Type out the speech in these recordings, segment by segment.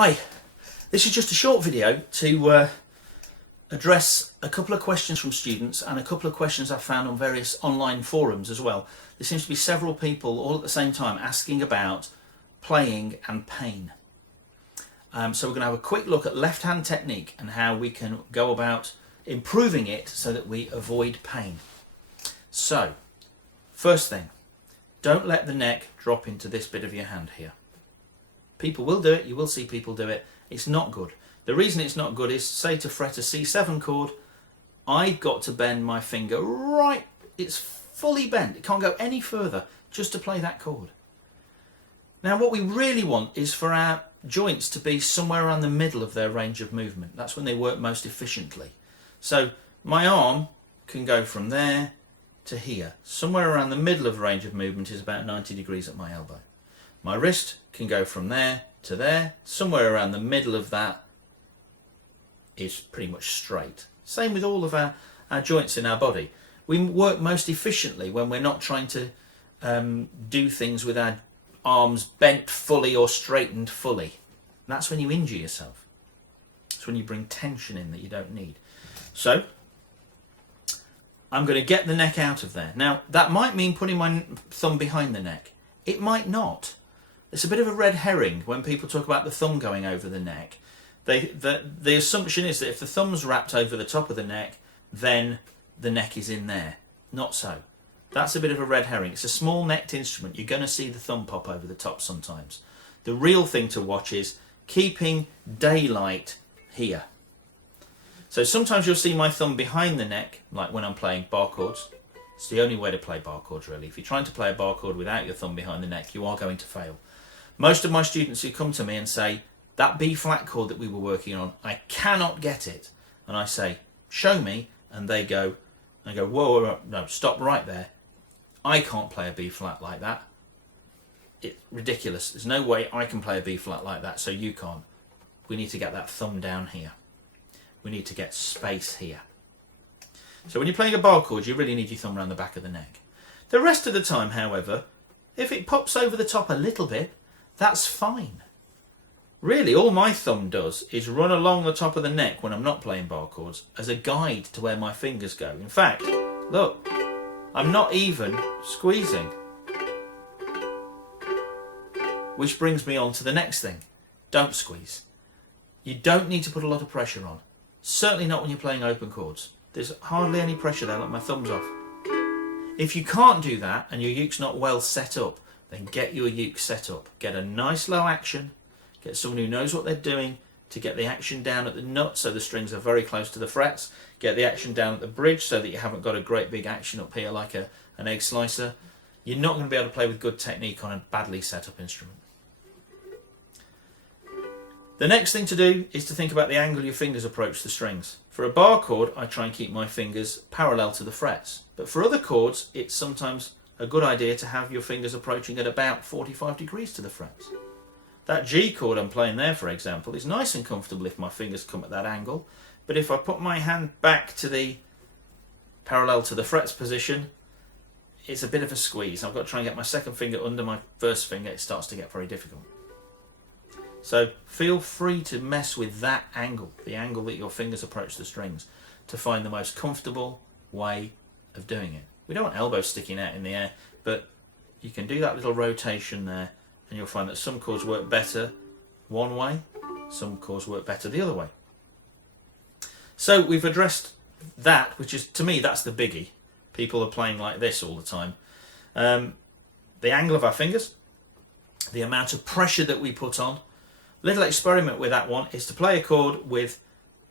Hi, this is just a short video to address a couple of questions from students and a couple of questions I've found on various online forums as well. There seems to be several people all at the same time asking about playing and pain. So we're going to have a quick look at left hand technique and how we can go about improving it so that we avoid pain. So, first thing, don't let the neck drop into this bit of your hand here. People will do it, you will see people do it. It's not good. The reason it's not good is, say to fret a C7 chord, I've got to bend my finger right, it's fully bent, it can't go any further just to play that chord. Now what we really want is for our joints to be somewhere around the middle of their range of movement. That's when they work most efficiently. So my arm can go from there to here. Somewhere around the middle of the range of movement is about 90 degrees at my elbow. My wrist can go from there to there. Somewhere around the middle of that is pretty much straight. Same with all of our joints in our body. We work most efficiently when we're not trying to do things with our arms bent fully or straightened fully. And that's when you injure yourself. It's when you bring tension in that you don't need. So I'm going to get the neck out of there. Now that might mean putting my thumb behind the neck. It might not. It's a bit of a red herring when people talk about the thumb going over the neck. The assumption is that if the thumb's wrapped over the top of the neck, then the neck is in there. Not so. That's a bit of a red herring. It's a small necked instrument. You're going to see the thumb pop over the top sometimes. The real thing to watch is keeping daylight here. So sometimes you'll see my thumb behind the neck, like when I'm playing bar chords. It's the only way to play bar chords really. If you're trying to play a bar chord without your thumb behind the neck, you are going to fail. Most of my students who come to me and say, that B flat chord that we were working on, I cannot get it. And I say, show me. And they go, whoa, whoa, whoa, no, stop right there. I can't play a B flat like that. It's ridiculous. There's no way I can play a B flat like that, so you can't. We need to get that thumb down here. We need to get space here. So when you're playing a bar chord, you really need your thumb around the back of the neck. The rest of the time, however, if it pops over the top a little bit, that's fine. Really, all my thumb does is run along the top of the neck when I'm not playing bar chords as a guide to where my fingers go. In fact, look, I'm not even squeezing. Which brings me on to the next thing. Don't squeeze. You don't need to put a lot of pressure on. Certainly not when you're playing open chords. There's hardly any pressure there, like my thumb's off. If you can't do that and your uke's not well set up, then get your uke set up. Get a nice low action. Get someone who knows what they're doing to get the action down at the nut so the strings are very close to the frets. Get the action down at the bridge so that you haven't got a great big action up here like an egg slicer. You're not going to be able to play with good technique on a badly set up instrument. The next thing to do is to think about the angle your fingers approach the strings. For a bar chord, I try and keep my fingers parallel to the frets. But for other chords, it's sometimes a good idea to have your fingers approaching at about 45 degrees to the frets. That G chord I'm playing there, for example, is nice and comfortable if my fingers come at that angle. But if I put my hand back to the parallel to the frets position, it's a bit of a squeeze. I've got to try and get my second finger under my first finger. It starts to get very difficult. So feel free to mess with that angle, the angle that your fingers approach the strings, to find the most comfortable way of doing it. We don't want elbows sticking out in the air, but you can do that little rotation there and you'll find that some chords work better one way, some chords work better the other way. So we've addressed that, which is, to me, that's the biggie. People are playing like this all the time. The angle of our fingers, the amount of pressure that we put on. Little experiment with that one is to play a chord with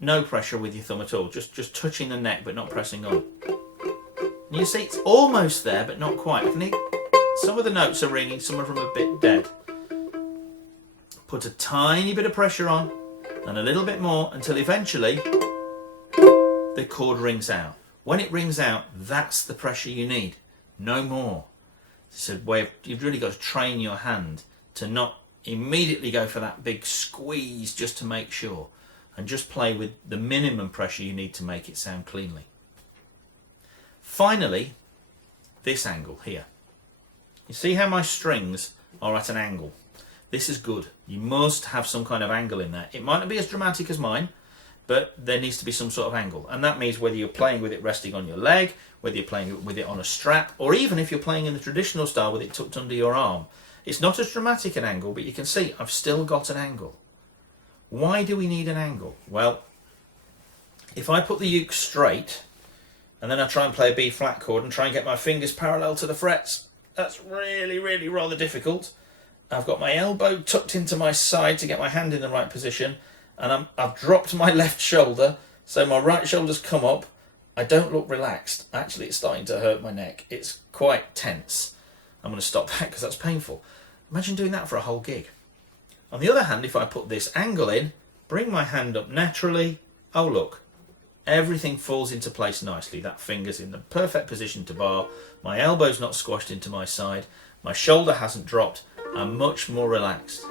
no pressure with your thumb at all, just touching the neck but not pressing on. And you see it's almost there but not quite. Some of the notes are ringing, some of them are a bit dead. Put a tiny bit of pressure on and a little bit more until eventually the chord rings out. When it rings out, that's the pressure you need, no more. It's a way of, you've really got to train your hand to not immediately go for that big squeeze just to make sure, and just play with the minimum pressure you need to make it sound cleanly. Finally, this angle here. You see how my strings are at an angle? this is good. You must have some kind of angle in there. It might not be as dramatic as mine, but there needs to be some sort of angle. And that means whether you're playing with it resting on your leg, whether you're playing with it on a strap, or even if you're playing in the traditional style with it tucked under your arm. It's not as dramatic an angle, but you can see I've still got an angle. Why do we need an angle? Well, if I put the uke straight, and then I try and play a B flat chord and try and get my fingers parallel to the frets, that's really, really rather difficult. I've got my elbow tucked into my side to get my hand in the right position, and I've dropped my left shoulder, so my right shoulder's come up. I don't look relaxed. Actually, it's starting to hurt my neck. It's quite tense. I'm going to stop that because that's painful. Imagine doing that for a whole gig. On the other hand, if I put this angle in, bring my hand up naturally, oh look, everything falls into place nicely. That finger's in the perfect position to bar, my elbow's not squashed into my side, my shoulder hasn't dropped, I'm much more relaxed.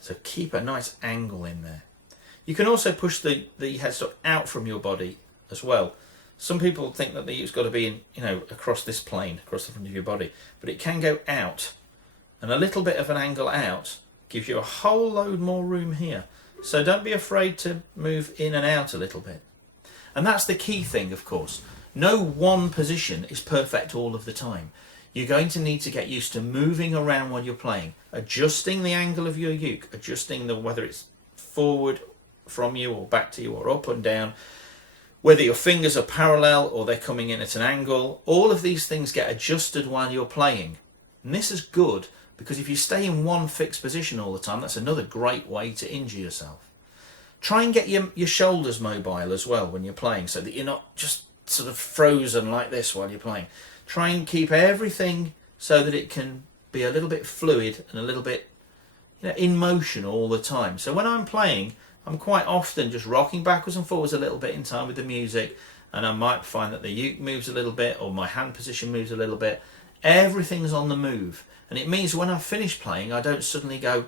So keep a nice angle in there. You can also push the headstock out from your body as well. Some people think that the uke's got to be in, across this plane, across the front of your body, but it can go out, and a little bit of an angle out gives you a whole load more room here. So don't be afraid to move in and out a little bit. And that's the key thing, of course. No one position is perfect all of the time. You're going to need to get used to moving around while you're playing, adjusting the angle of your uke, adjusting whether it's forward from you or back to you or up and down, whether your fingers are parallel or they're coming in at an angle. All of these things get adjusted while you're playing. And this is good because if you stay in one fixed position all the time, that's another great way to injure yourself. Try and get your shoulders mobile as well when you're playing so that you're not just sort of frozen like this while you're playing. Try and keep everything so that it can be a little bit fluid and a little bit in motion all the time. So when I'm playing, I'm quite often just rocking backwards and forwards a little bit in time with the music, and I might find that the uke moves a little bit or my hand position moves a little bit. Everything's on the move, and it means when I finish playing I don't suddenly go,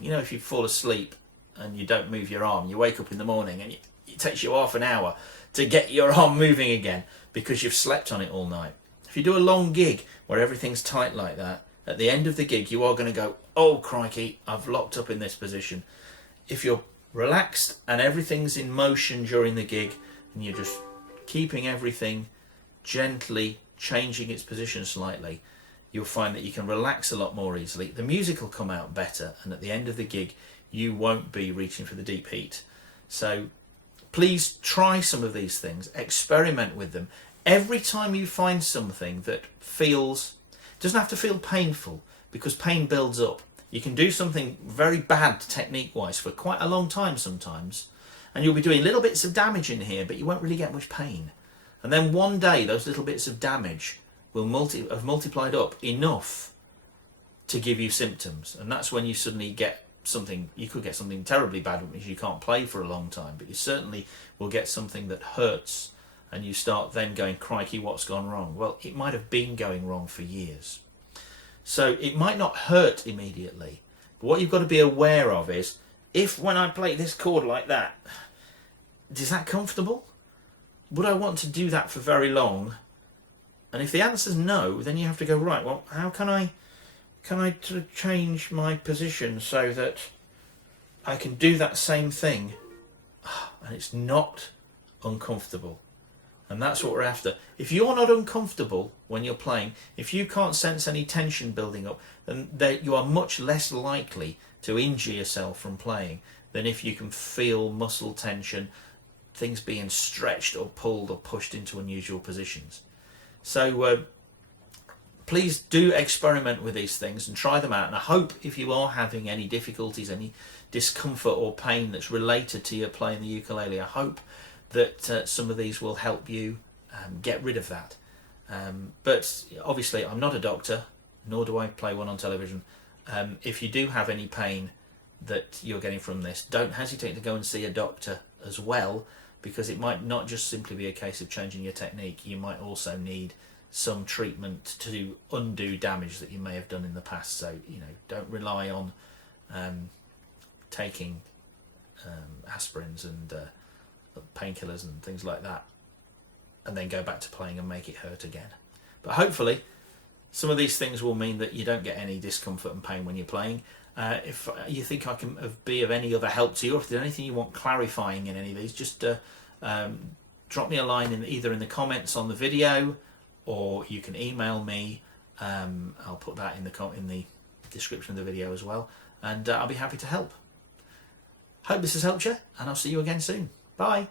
if you fall asleep and you don't move your arm, you wake up in the morning and it takes you half an hour to get your arm moving again because you've slept on it all night. If you do a long gig where everything's tight like that, at the end of the gig you are going to go, oh crikey, I've locked up in this position. If you're relaxed and everything's in motion during the gig and you're just keeping everything gently changing its position slightly, you'll find that you can relax a lot more easily. The music will come out better, and at the end of the gig you won't be reaching for the deep heat. So please try some of these things, experiment with them. Every time you find something that doesn't have to feel painful, because pain builds up. You can do something very bad technique wise for quite a long time sometimes, and you'll be doing little bits of damage in here, but you won't really get much pain. And then one day those little bits of damage will have multiplied up enough to give you symptoms, and that's when you suddenly get something. You could get something terribly bad, which means you can't play for a long time, but you certainly will get something that hurts, and you start then going, crikey, what's gone wrong? Well, it might have been going wrong for years. So it might not hurt immediately, but what you've got to be aware of is, if when I play this chord like that, is that comfortable? Would I want to do that for very long? And if the answer's no, then you have to go, right, well, how can I sort of change my position so that I can do that same thing and it's not uncomfortable? And that's what we're after. If you're not uncomfortable when you're playing, if you can't sense any tension building up, then you are much less likely to injure yourself from playing than if you can feel muscle tension, things being stretched or pulled or pushed into unusual positions. So please do experiment with these things and try them out. And I hope if you are having any difficulties, any discomfort or pain that's related to your playing the ukulele, I hope that some of these will help you get rid of that. But obviously I'm not a doctor, nor do I play one on television. If you do have any pain that you're getting from this, don't hesitate to go and see a doctor as well, because it might not just simply be a case of changing your technique. You might also need some treatment to undo damage that you may have done in the past. So don't rely on taking aspirins and painkillers and things like that and then go back to playing and make it hurt again. But hopefully Some of these things will mean that you don't get any discomfort and pain when you're playing. If you think I can be of any other help to you, or if there's anything you want clarifying in any of these, just drop me a line either in the comments on the video, or you can email me. I'll put that in the description of the video as well, and I'll be happy to help. Hope this has helped you, and I'll see you again soon. Bye.